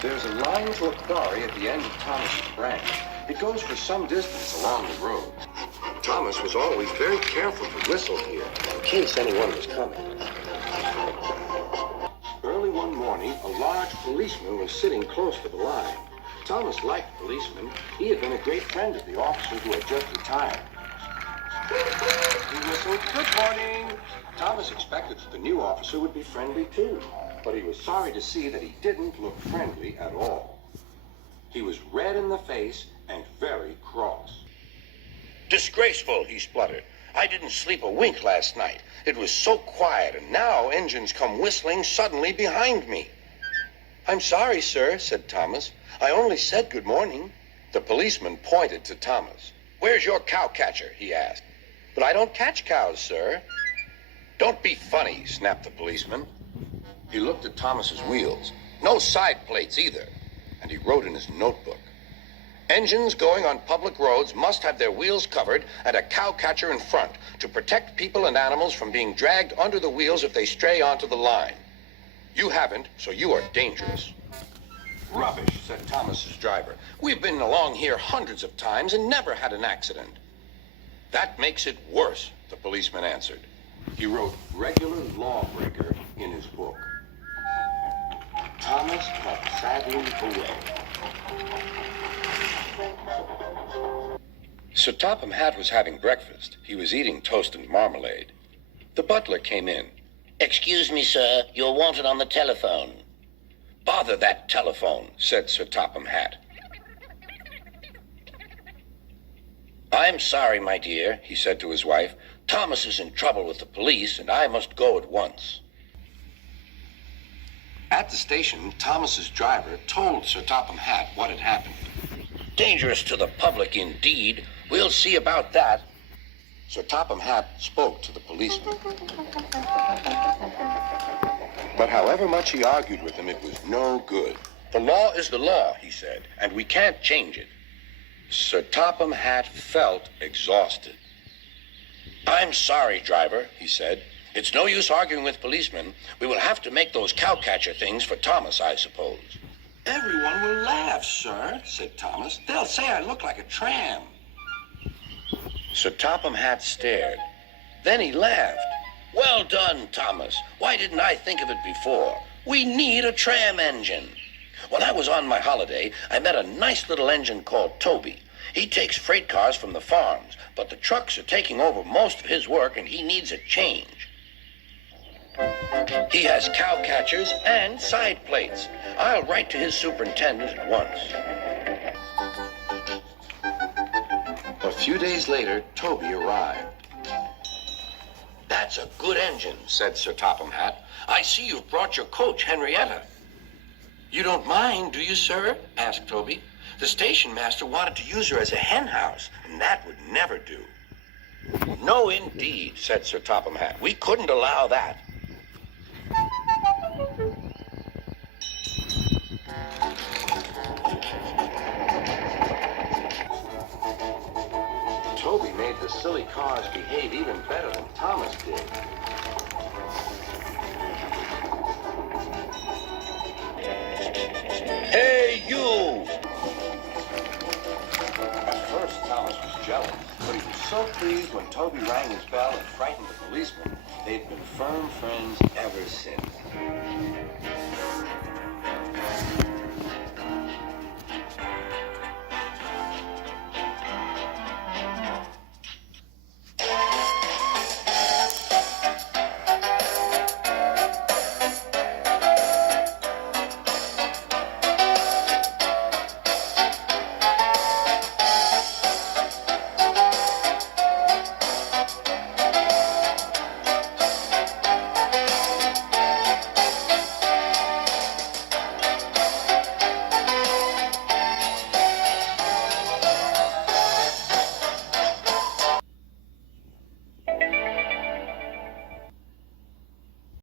There's a line to a quarry at the end of Thomas's branch. It goes for some distance along the road. Thomas was always very careful to whistle here, in case anyone was coming. Early one morning, a large policeman was sitting close to the line. Thomas liked policemen. He had been a great friend of the officer who had just retired. He whistled, "Good morning." Thomas expected that the new officer would be friendly too, but he was sorry to see that he didn't look friendly at all. He was red in the face and very cross. "Disgraceful," he spluttered. "I didn't sleep a wink last night. It was so quiet, and now engines come whistling suddenly behind me." "I'm sorry, sir," said Thomas. "I only said good morning." The policeman pointed to Thomas. "Where's your cowcatcher?" he asked. "But I don't catch cows, sir." "Don't be funny," snapped the policeman. He looked at Thomas's wheels. No side plates either. And he wrote in his notebook, "Engines going on public roads must have their wheels covered and a cowcatcher in front to protect people and animals from being dragged under the wheels if they stray onto the line. You haven't, so you are dangerous." "Rubbish," said Thomas's driver. "We've been along here hundreds of times and never had an accident." "That makes it worse," the policeman answered. He wrote "regular lawbreaker" in his book. Thomas walked sadly away. Sir Topham Hatt was having breakfast. He was eating toast and marmalade. The butler came in. "Excuse me, sir. You're wanted on the telephone." "Bother that telephone," said Sir Topham Hatt. "I'm sorry, my dear," he said to his wife. "Thomas is in trouble with the police, and I must go at once." At the station, Thomas's driver told Sir Topham Hatt what had happened. "Dangerous to the public, indeed. We'll see about that." Sir Topham Hatt spoke to the policeman. But however much he argued with him, it was no good. "The law is the law," he said, "and we can't change it." Sir Topham Hatt felt exhausted. "I'm sorry, driver," he said. "It's no use arguing with policemen. We will have to make those cowcatcher things for Thomas, I suppose." "Everyone will laugh, sir," said Thomas. "They'll say I look like a tram." Sir Topham Hatt stared. Then he laughed. "Well done, Thomas. Why didn't I think of it before? We need a tram engine. When I was on my holiday, I met a nice little engine called Toby. He takes freight cars from the farms, but the trucks are taking over most of his work and he needs a change. He has cowcatchers and side plates. I'll write to his superintendent at once." A few days later, Toby arrived. "That's a good engine," said Sir Topham Hatt. "I see you've brought your coach, Henrietta." "You don't mind, do you, sir?" asked Toby. "The station master wanted to use her as a hen house, and that would never do." "No, indeed," said Sir Topham Hatt. "We couldn't allow that." Toby made the silly cars behave even better than Thomas did. "Hey, you!" At first, Thomas was jealous, but he was so pleased when Toby rang his bell and frightened the policeman. They'd been firm friends ever since.